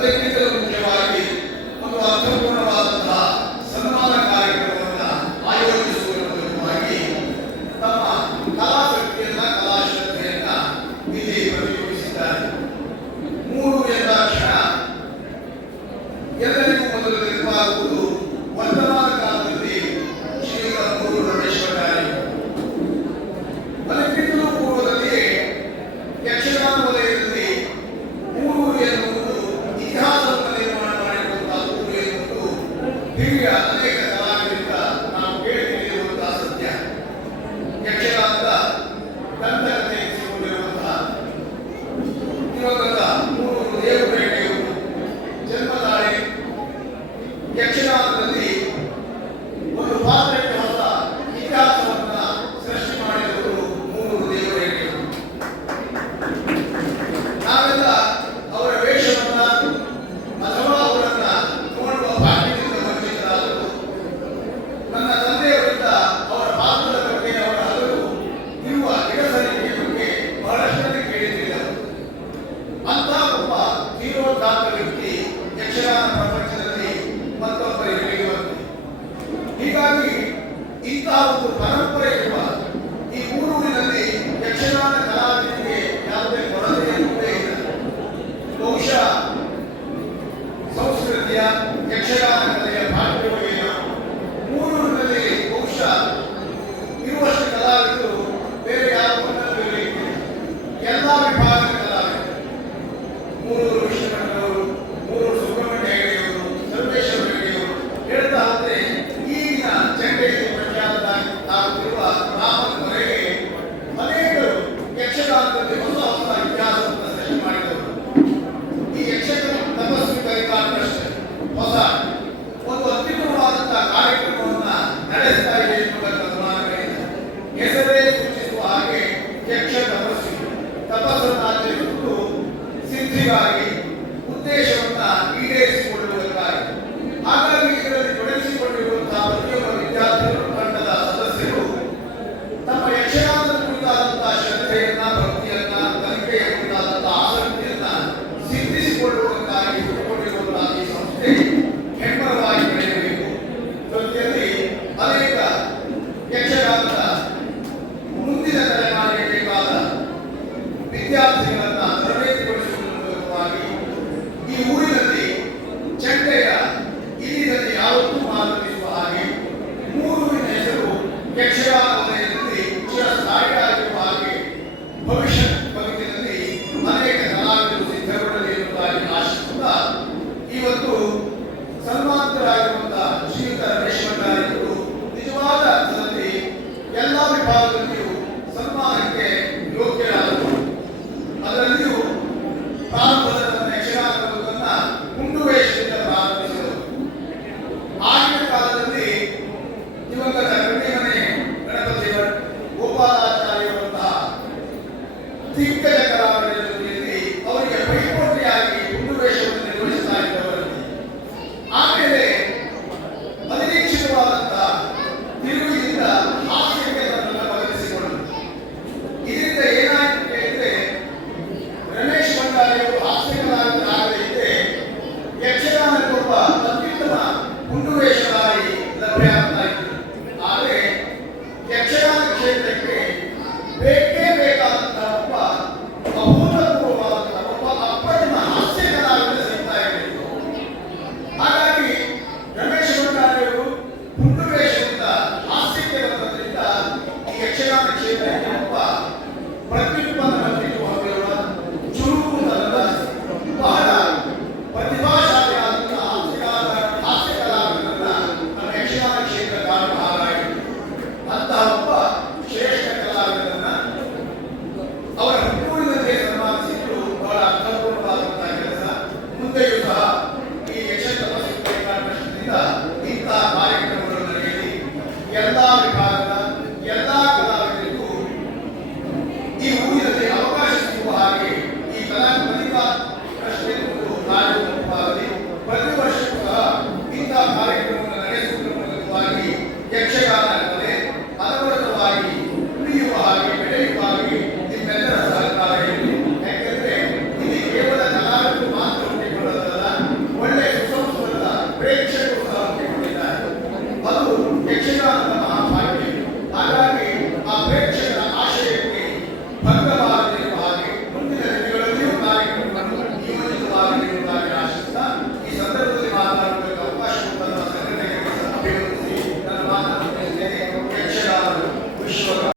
Thank you. father ಇಂತಹ ಒಂದು ಪರಂಪರೆ ಇರುವ ಈ ಊರೂರಿನಲ್ಲಿ ಯಕ್ಷಗಾನ ಕಲಾವಿದರಿಗೆ ಯಾವುದೇ ಕೊರತೆ ಇರುವುದೇ ಬಹುಶಃ ಸಂಸ್ಕೃತಿಯ ಯಕ್ಷಗಾನ ಕಲೆಯ ಒಂದು ಅತ್ಯುತ್ತಮವಾದಂತಹ ಕಾರ್ಯಕ್ರಮವನ್ನು ನಡೆಸ್ತಾ ಇದೆ ಹೆಸರೇ ಸೂಚಿಸುವ ಹಾಗೆ ಯಕ್ಷ ತಪಸ್ವಿ ಸಿದ್ಧಿಗಾಗಿ ಉದ್ದೇಶವನ್ನ ಈಡೇರಿಸಿಕೊಳ್ಳುವುದಕ್ಕಾಗಿ ಹಾಗಾಗಿ ಇದರಲ್ಲಿ ತೊಡಗಿಸಿಕೊಂಡಿರುವಂತಹ ಪ್ರತಿಯೊಬ್ಬ ವಿದ್ಯಾರ್ಥಿಗಳು, ತಂಡದ ಸದಸ್ಯರು ತಮ್ಮ ಯಕ್ಷಗಾನದ ಕುರಿತಾದಂತಹ ಶ್ರದ್ಧೆಯನ್ನ, ಭಕ್ತಿಯನ್ನ ಕಲಿಕೆಯ ಕುರಿತಾದಂತಹ ಆಸಕ್ತಿಯನ್ನ ಸಿದ್ಧಿಸಿಕೊಳ್ಳುವುದಕ್ಕಾಗಿ ಹುಟ್ಟುಕೊಂಡಿರುವಂತಹ ಈ ಸಂಸ್ಥೆ. ವಿದ್ಯಾರ್ಥಿಗಳನ್ನ ತರಬೇತಿಗೊಳಿಸುವುದರ ಮೂಲಕವಾಗಿ ಈ ಊರಿನಲ್ಲಿ ಚಂಡೆಯ ಇಲ್ಲಿದಲ್ಲಿ ಯಾವತ್ತೂ ಆಗಮಿಸುವ ಹಾಗೆ ಮೂರು ಹೆಸರು ಯಕ್ಷಗಾನ Aleluia.